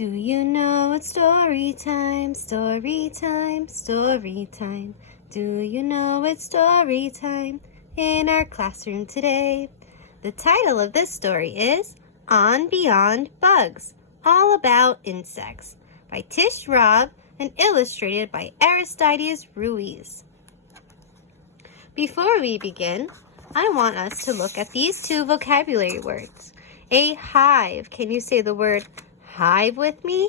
Do you know it's story time, story time, story time? Do you know it's story time in our classroom today? The title of this story is On Beyond Bugs, All About Insects by Tish Robb and illustrated by Aristides Ruiz. Before we begin, I want us to look at these two vocabulary words. A hive. Can you say the word hive with me?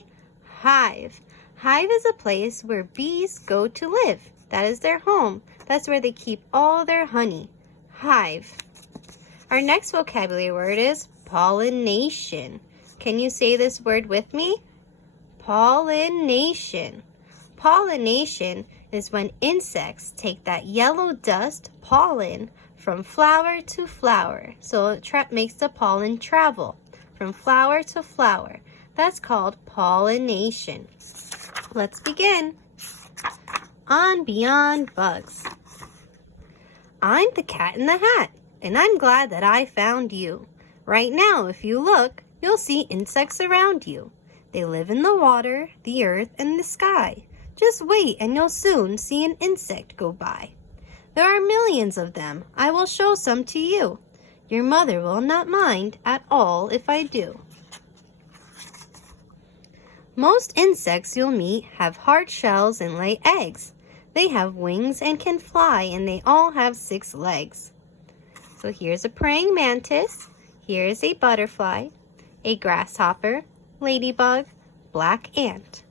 Hive. Hive is a place where bees go to live. That is their home. That's where they keep all their honey. Hive. Our next vocabulary word is pollination. Can you say this word with me? Pollination. Pollination is when insects take that yellow dust, pollen, from flower to flower. So it makes the pollen travel from flower to flower. That's called pollination. Let's begin. On Beyond Bugs. I'm the cat in the hat, and I'm glad that I found you. Right now, if you look, you'll see insects around you. They live in the water, the earth, and the sky. Just wait and you'll soon see an insect go by. There are millions of them. I will show some to you. Your mother will not mind at all if I do. Most insects you'll meet have hard shells and lay eggs. They have wings and can fly, and they all have 6 legs. So here's a praying mantis. Here's a butterfly, a grasshopper, ladybug, black ant.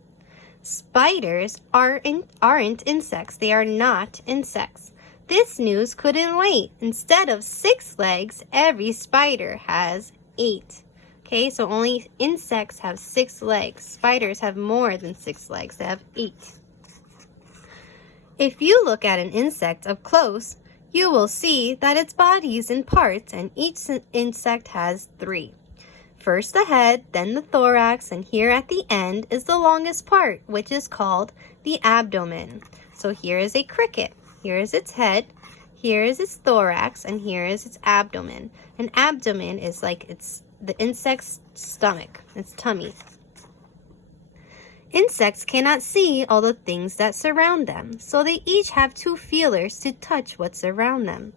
Spiders aren't insects. They are not insects. This news couldn't wait. Instead of 6 legs, every spider has 8. Okay, so only insects have 6 legs. Spiders have more than 6 legs. They have 8. If you look at an insect up close, you will see that its body is in parts, and each insect has 3. First the head, then the thorax, and here at the end is the longest part, which is called the abdomen. So here is a cricket. Here is its head, here is its thorax, and here is its abdomen. An abdomen is like the insect's stomach, its tummy. Insects cannot see all the things that surround them, so they each have 2 feelers to touch what's around them.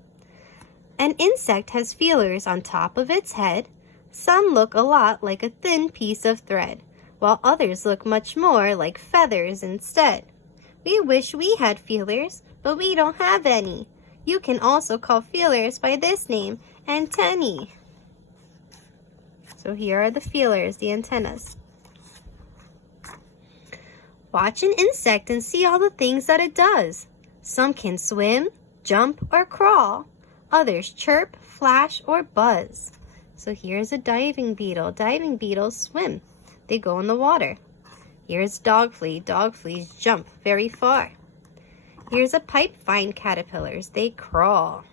An insect has feelers on top of its head. Some look a lot like a thin piece of thread, while others look much more like feathers instead. We wish we had feelers, but we don't have any. You can also call feelers by this name, antennae. So here are the feelers, the antennas. Watch an insect and see all the things that it does. Some can swim, jump, or crawl. Others chirp, flash, or buzz. So here's a diving beetle. Diving beetles swim. They go in the water. Here's dog flea. Dog fleas jump very far. Here's a pipevine caterpillars. They crawl.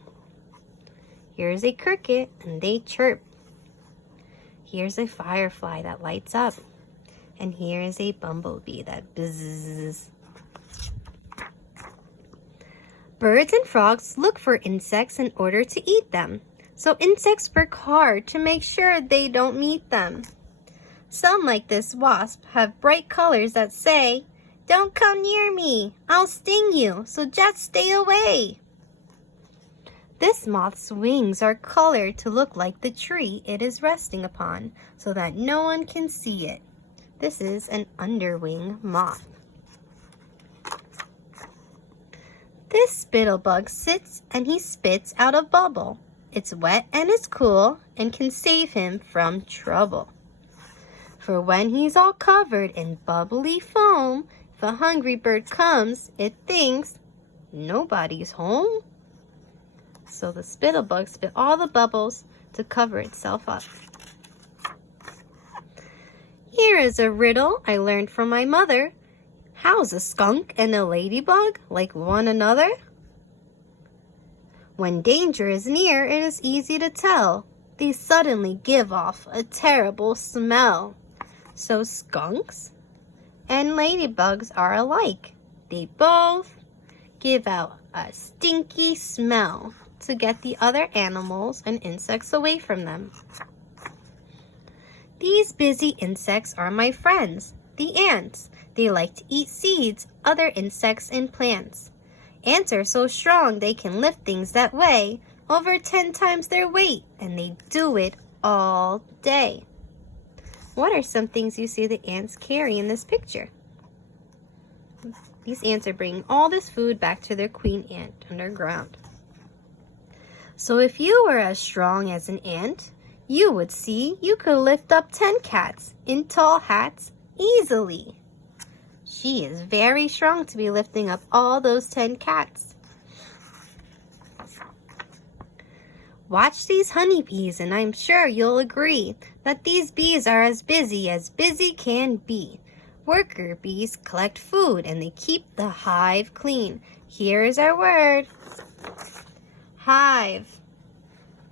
Here's a cricket, and they chirp. Here's a firefly that lights up. And here is a bumblebee that buzzes. Birds and frogs look for insects in order to eat them. So insects work hard to make sure they don't meet them. Some, like this wasp, have bright colors that say, "Don't come near me, I'll sting you, so just stay away." This moth's wings are colored to look like the tree it is resting upon, so that no one can see it. This is an underwing moth. This spittlebug sits and he spits out a bubble. It's wet and it's cool and can save him from trouble. For when he's all covered in bubbly foam, if a hungry bird comes, it thinks nobody's home. So the spittlebug spit all the bubbles to cover itself up. Here is a riddle I learned from my mother. How's a skunk and a ladybug like one another? When danger is near, it is easy to tell. They suddenly give off a terrible smell. So skunks and ladybugs are alike. They both give out a stinky smell to get the other animals and insects away from them. These busy insects are my friends, the ants. They like to eat seeds, other insects, and plants. Ants are so strong they can lift things that weigh over 10 times their weight, and they do it all day. What are some things you see the ants carry in this picture? These ants are bringing all this food back to their queen ant underground. So if you were as strong as an ant, you would see you could lift up 10 cats in tall hats easily. She is very strong to be lifting up all those 10 cats. Watch these honeybees, and I'm sure you'll agree that these bees are as busy can be. Worker bees collect food and they keep the hive clean. Here's our word. Hive.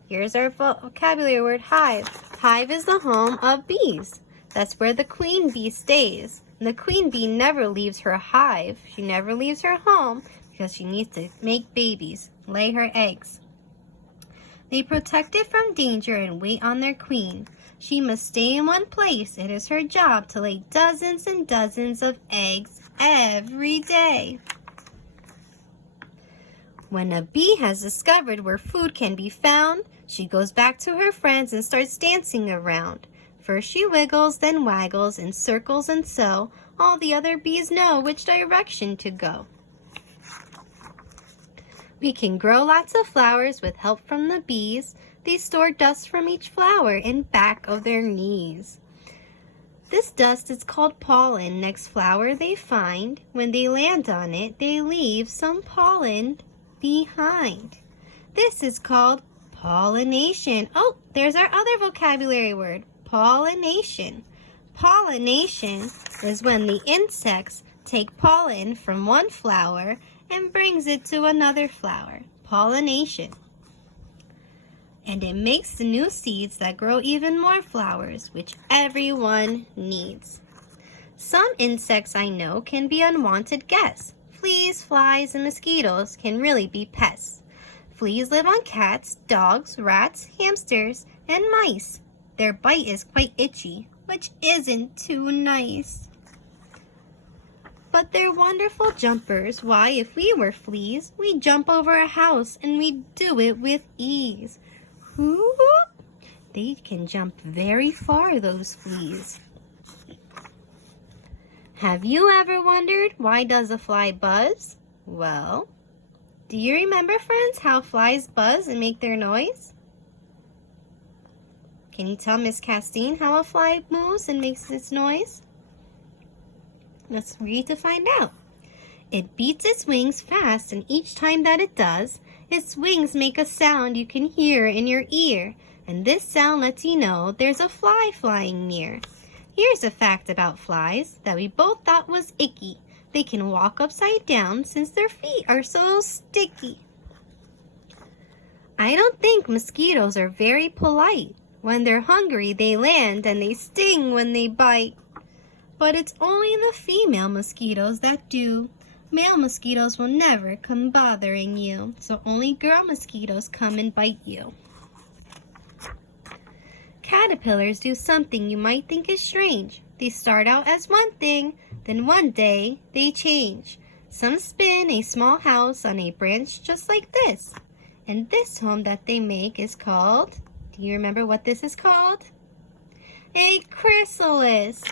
Here's our vocabulary word, hive. Hive is the home of bees. That's where the queen bee stays. And the queen bee never leaves her hive. She never leaves her home because she needs to make babies, lay her eggs. They protect it from danger and wait on their queen. She must stay in one place. It is her job to lay dozens and dozens of eggs every day. When a bee has discovered where food can be found, she goes back to her friends and starts dancing around. First she wiggles, then waggles in circles, and so all the other bees know which direction to go. We can grow lots of flowers with help from the bees. They store dust from each flower in back of their knees. This dust is called pollen. Next flower they find. When they land on it, they leave some pollen behind. This is called pollination. Oh, there's our other vocabulary word, pollination. Pollination is when the insects take pollen from one flower and brings it to another flower. Pollination. And it makes the new seeds that grow even more flowers, which everyone needs. Some insects I know can be unwanted guests. Fleas, flies, and mosquitoes can really be pests. Fleas live on cats, dogs, rats, hamsters, and mice. Their bite is quite itchy, which isn't too nice. But they're wonderful jumpers. Why, if we were fleas, we'd jump over a house and we'd do it with ease. Whoop! They can jump very far, those fleas. Have you ever wondered why does a fly buzz? Well, do you remember, friends, how flies buzz and make their noise? Can you tell Miss Castine how a fly moves and makes its noise? Let's read to find out. It beats its wings fast, and each time that it does, its wings make a sound you can hear in your ear. And this sound lets you know there's a fly flying near. Here's a fact about flies that we both thought was icky. They can walk upside down since their feet are so sticky. I don't think mosquitoes are very polite. When they're hungry, they land and they sting when they bite. But it's only the female mosquitoes that do. Male mosquitoes will never come bothering you, so only girl mosquitoes come and bite you. Caterpillars do something you might think is strange. They start out as one thing, then one day they change. Some spin a small house on a branch just like this. And this home that they make is called, do you remember what this is called? A chrysalis.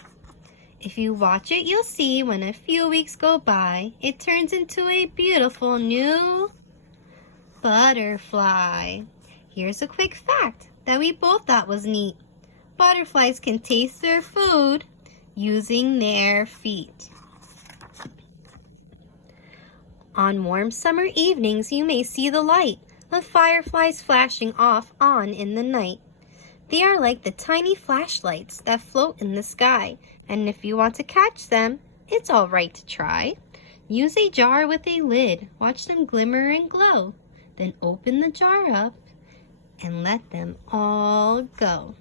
If you watch it, you'll see when a few weeks go by, it turns into a beautiful new butterfly. Here's a quick fact that we both thought was neat. Butterflies can taste their food using their feet. On warm summer evenings, you may see the light of fireflies flashing off on in the night. They are like the tiny flashlights that float in the sky, and if you want to catch them, it's all right to try. Use a jar with a lid, watch them glimmer and glow, then open the jar up and let them all go.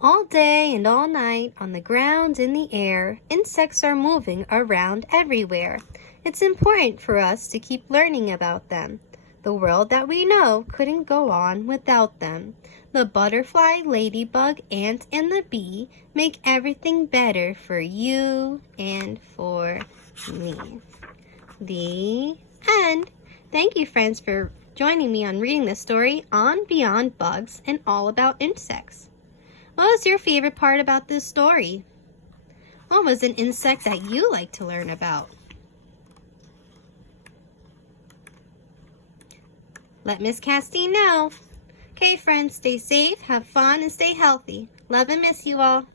All day and all night, on the ground, in the air, insects are moving around everywhere. It's important for us to keep learning about them. The world that we know couldn't go on without them. The butterfly, ladybug, ant, and the bee make everything better for you and for me. The end. Thank you, friends, for joining me on reading this story on Beyond Bugs and all about insects. What was your favorite part about this story? What was an insect that you like to learn about? Let Miss Castine know. Okay, friends, stay safe, have fun, and stay healthy. Love and miss you all.